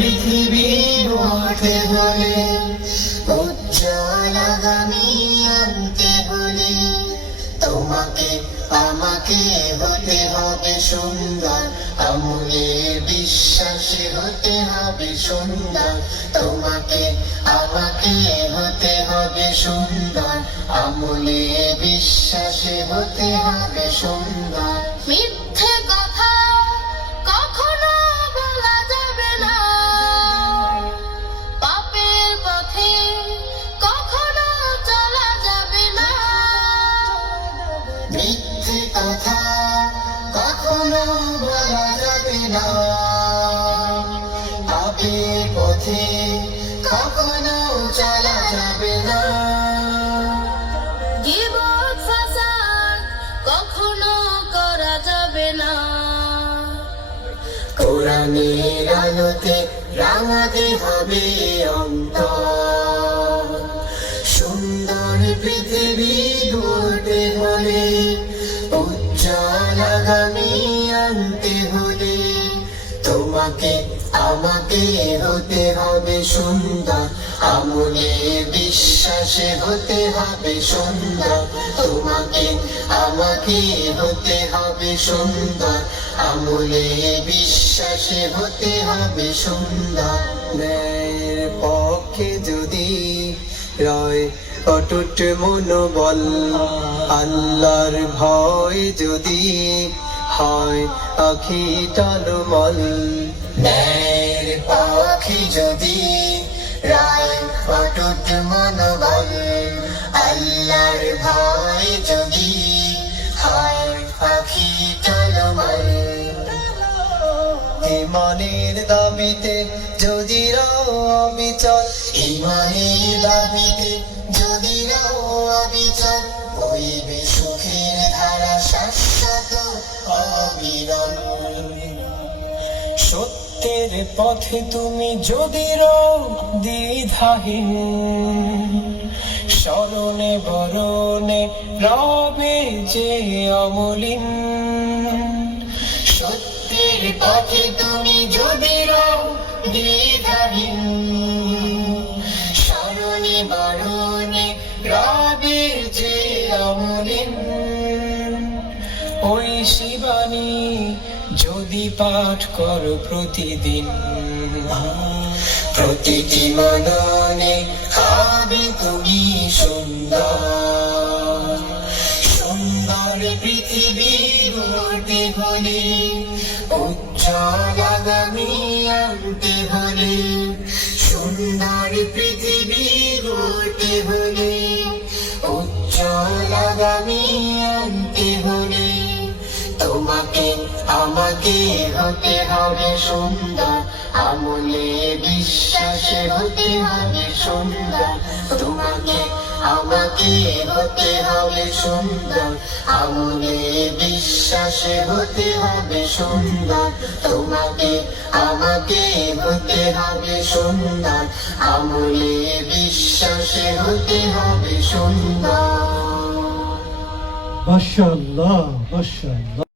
পৃথিবী গড়তে হলে, উজ্জ্বল আগামী আনতে হলে, তোমাকে আমাকে হতে হবে সুন্দর, আমূলের বিশ্বাসে হতে হবে সুন্দর। তোমাকে আমাকে হতে হবে সুন্দর, আমূলের বিশ্বাসে হতে হবে সুন্দর। মিথ্যে কথা কখনো বলা যাবে না, পাপের পথে কখনো চলা যাবে না। মিথ্যে কথা কখনো বলা যাবে না, পাপের পথে কখনো চলা যাবে না। গীবত ফাসাদ কখনো করা যাবে না। কোরআনের আলোতে রাঙাতে হবে অন্তর, সুন্দর পৃথিবী গড়তে হলে, উজ্জ্বল আগামী আনতে হলে, তোমাকে আমাকে হতে হবে সুন্দর, আমূলে বিশ্বাসে হতে হবে সুন্দর। তোমাকে আমাকে হতে হবে সুন্দর, আমূলে বিশ্বাসে হতে হবে সুন্দর। ন্যায়ের পক্ষে যদি রয় অটুট মনোবল, আল্লাহর ভয় যদি হয় আখি টলমল, ন্যায়ের পক্ষে যদি রয় অটুট মনোবল, আল্লাহর ভয় যদি হয় আখি টলমল। ইমানের দাবিতে যদি রাও অবিচল, ইমানের দাবিতে যদি রাও অবিচল, বইবে সুখের ধারা শাশ্বত অবিরল। সত্যের পথে তুমি যদি রও দ্বিধাহীন, স্মরণে বরণে রবে যে অমলিন। সত্যের পথে তুমি যদি রও দ্বিধাহীন, স্মরণে বরণে রবে যে অমলিন। ওই শিবানী যদি পাঠ করো প্রতিদিন, প্রতিটি মননে হবে তুমি সুন্দর, সুন্দর পৃথিবী গড়তে হলে, উজ্জ্বল আগামী আনতে হলে, সুন্দর পৃথিবী গড়তে হলে, উজ্জ্বল আগামী আনতে হলে, তোমাকে আমাকে হতে হবে সুন্দর, আমূলে বিশ্বাসে হতে হবে সুন্দর। তোমাকে আমাকে হতে হবে সুন্দর, আমূলে বিশ্বাসে হতে হবে সুন্দর। তোমাকে আমাকে হতে হবে সুন্দর, আমূলে বিশ্বাসে হতে হবে সুন্দর। মাশাআল্লাহ, মাশাআল্লাহ।